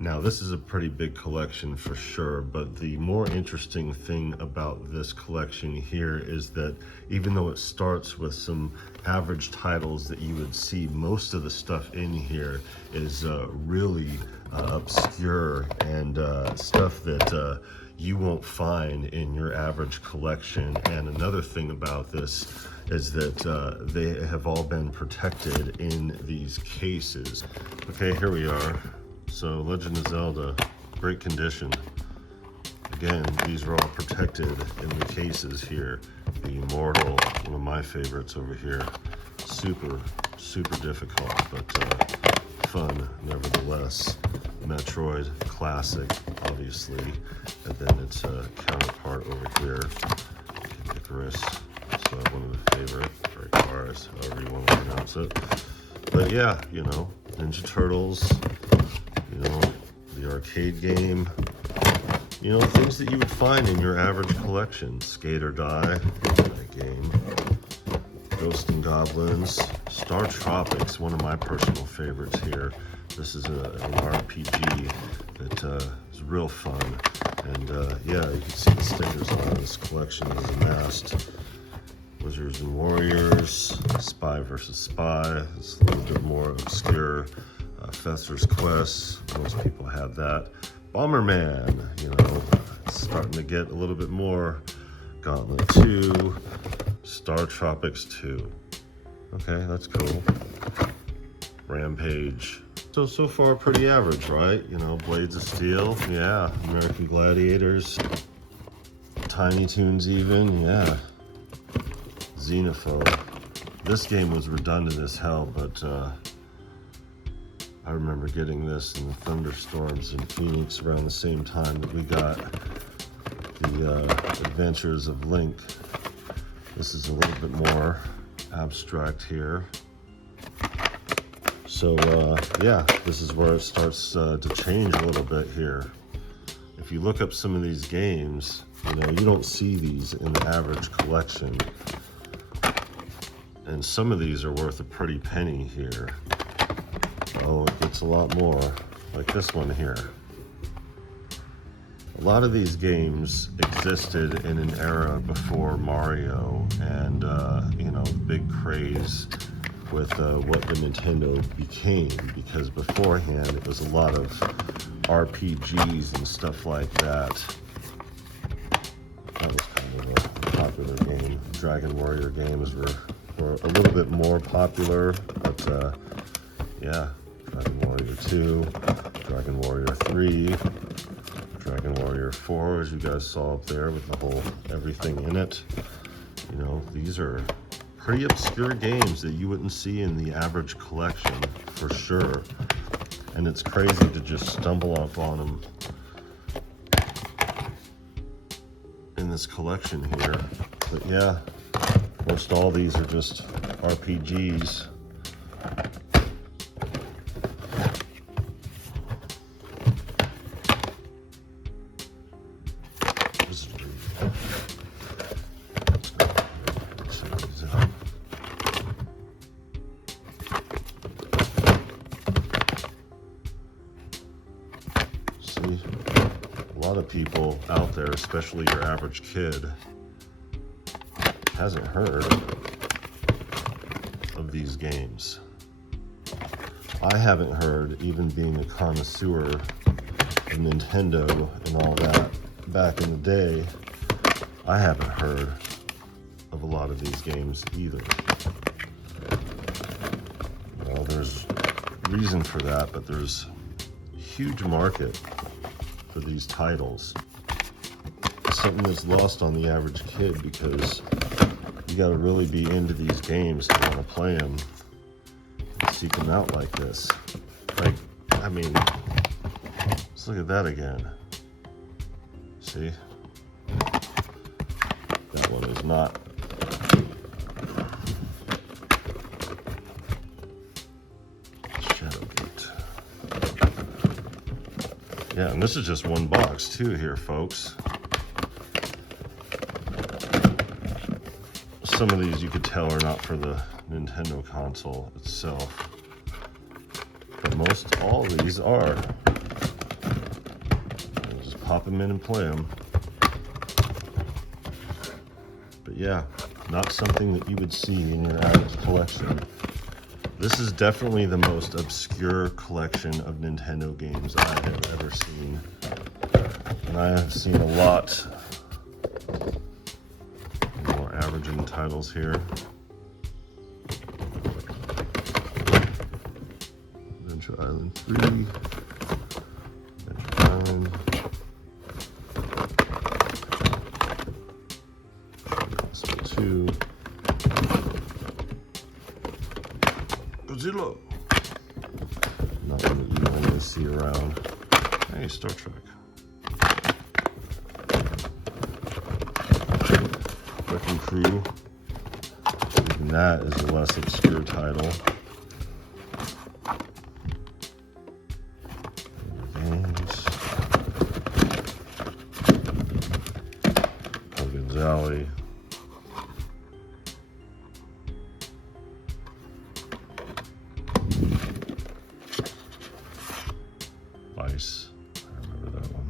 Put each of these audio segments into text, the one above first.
Now, this is a pretty big collection for sure, but the more interesting thing about this collection here is that even though it starts with some average titles that you would see, most of the stuff in here is really obscure and stuff that you won't find in your average collection. And another thing about this is that they have all been protected in these cases. Okay, here we are. So Legend of Zelda, great condition. Again, these are all protected in the cases here. The Immortal, one of my favorites over here. Super, super difficult, but fun nevertheless. Metroid, classic, obviously. And then its counterpart over here, Icarus. So one of the favorite, or Icarus, however you want to pronounce it. But yeah, you know, Ninja Turtles, you know, the arcade game, you know, things that you would find in your average collection. Skate or Die, that game. Ghosts and Goblins. Star Tropics, one of my personal favorites here. This is an RPG that is real fun. And yeah, you can see the stickers on this collection is amassed. Wizards and Warriors, Spy vs. Spy. It's a little bit more obscure. Fester's Quest, most people have that. Bomberman, you know, it's starting to get a little bit more. Gauntlet 2, Star Tropics 2. Okay, that's cool. Rampage. So far pretty average, right? You know, Blades of Steel, yeah. American Gladiators. Tiny Toons even, yeah. Xenophobe. This game was redundant as hell, but I remember getting this in the thunderstorms in Phoenix around the same time that we got the Adventures of Link. This is a little bit more abstract here. So yeah, this is where it starts to change a little bit here. If you look up some of these games, you know, you don't see these in the average collection. And some of these are worth a pretty penny here. Oh, it gets a lot more, like this one here. A lot of these games existed in an era before Mario and, you know, the big craze with what the Nintendo became, because beforehand it was a lot of RPGs and stuff like that. That was kind of a popular game. Dragon Warrior games were a little bit more popular, but yeah. Dragon Warrior 2, Dragon Warrior 3, Dragon Warrior 4, as you guys saw up there with the whole everything in it. You know, these are pretty obscure games that you wouldn't see in the average collection for sure. And it's crazy to just stumble up on them in this collection here. But yeah, most all these are just RPGs. See, a lot of people out there, especially your average kid, hasn't heard of these games. I haven't heard, even being a connoisseur of Nintendo and all that back in the day, I haven't heard of a lot of these games either. Well, there's reason for that, but there's a huge market for these titles. It's something that's lost on the average kid because you got to really be into these games to want to play them and seek them out like this. Like, I mean, let's look at that again. See? That one is not. Shadowgate. Yeah, and this is just one box too here, folks. Some of these you could tell are not for the Nintendo console itself, but most all of these are. pop them in and play them. But yeah, not something that you would see in your average collection. This is definitely the most obscure collection of Nintendo games I have ever seen. And I have seen a lot more averaging titles here. Adventure Island 3, Adventure Island, Hospital 2, Godzilla. Nothing that you normally see around. Hey, Star Trek. Wrecking Crew. Even that is a less obscure title. Games. Hogan's Alley. Vice. I remember that one.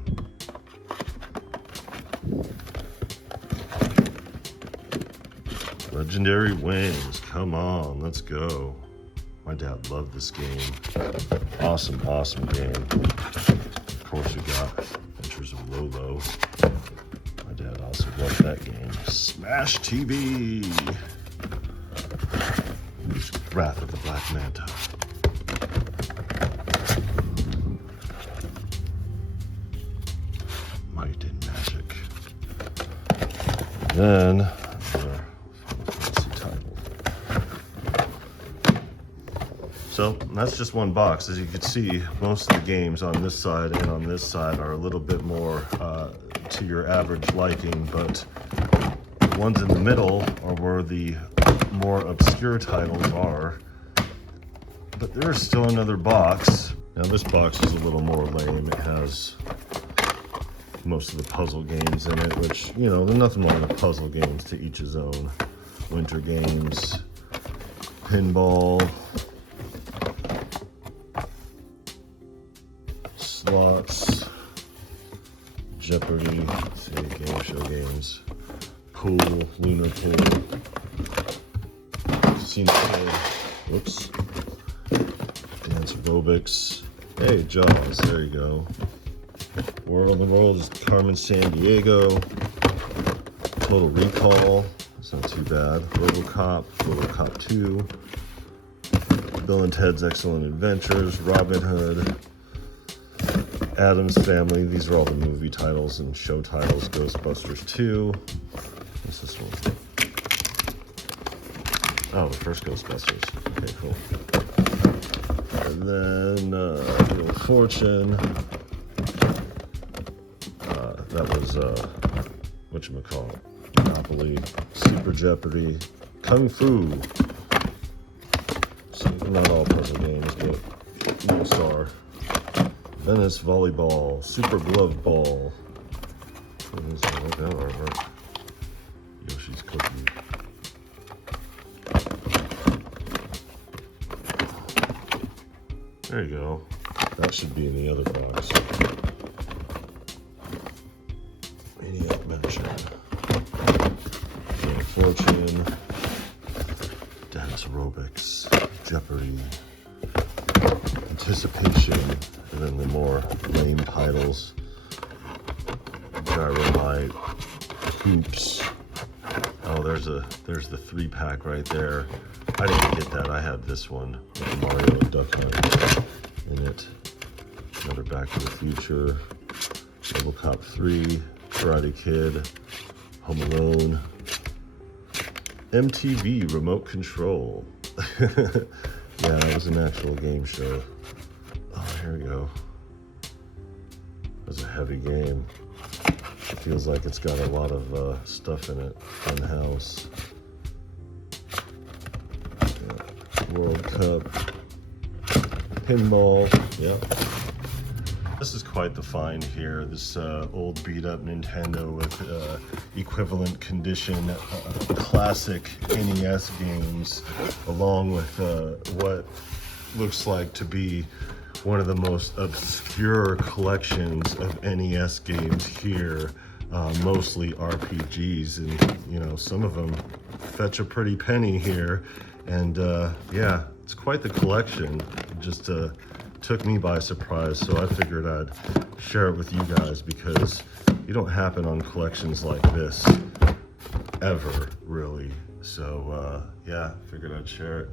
Legendary Wings. Come on, let's go. My dad loved this game. Awesome, awesome game. Of course, you got Adventures of Lolo. My dad also loved that game. Smash TV. Wrath of the Black Manta. Might and Magic. And then another fancy title. So that's just one box. As you can see, most of the games on this side and on this side are a little bit more to your average liking, but the ones in the middle are where the more obscure titles are. But there is still another box. Now this box is a little more lame. It has most of the puzzle games in it, which, you know, there's nothing wrong with puzzle games, to each his own. Winter games, pinball, slots, Jeopardy, see, game show games, pool, lunar pool, casino pool, whoops, dance aerobics, hey, Jaws, there you go. World of the World is Carmen San Diego, Total Recall, that's not too bad, RoboCop 2, Bill and Ted's Excellent Adventures, Robin Hood, Addams Family. These are all the movie titles and show titles. Ghostbusters 2. What's this one? Oh, the first Ghostbusters. Okay, cool. And then Wheel of Fortune. That was whatchamacallit? Monopoly, Super Jeopardy, Kung Fu. So not all puzzle games, but most are. Venice Volleyball, Super Glove Ball. What is that? Look at that artwork. Yoshi's Cookie. There you go. That should be in the other box. Maniac Mansion. Wheel of Fortune. Dance Aerobics. Jeopardy. Anticipation. And then the more lame titles. Gyromite. Hoops. Oh, there's the 3-pack right there. I didn't get that. I had this one with Mario and Duck Hunt in it. Another Back to the Future. RoboCop 3. Karate Kid. Home Alone. MTV Remote Control. Yeah, that was an actual game show. Oh, here we go. That was a heavy game. It feels like it's got a lot of stuff in it. Funhouse. Yeah. World Cup. Pinball. Yep. This is quite the find here. This old beat-up Nintendo with equivalent condition classic NES games, along with what looks like to be one of the most obscure collections of NES games here, mostly RPGs, and you know, some of them fetch a pretty penny here. And yeah, it's quite the collection. It just took me by surprise, so I figured I'd share it with you guys, because you don't happen on collections like this ever, really. So yeah, figured I'd share it.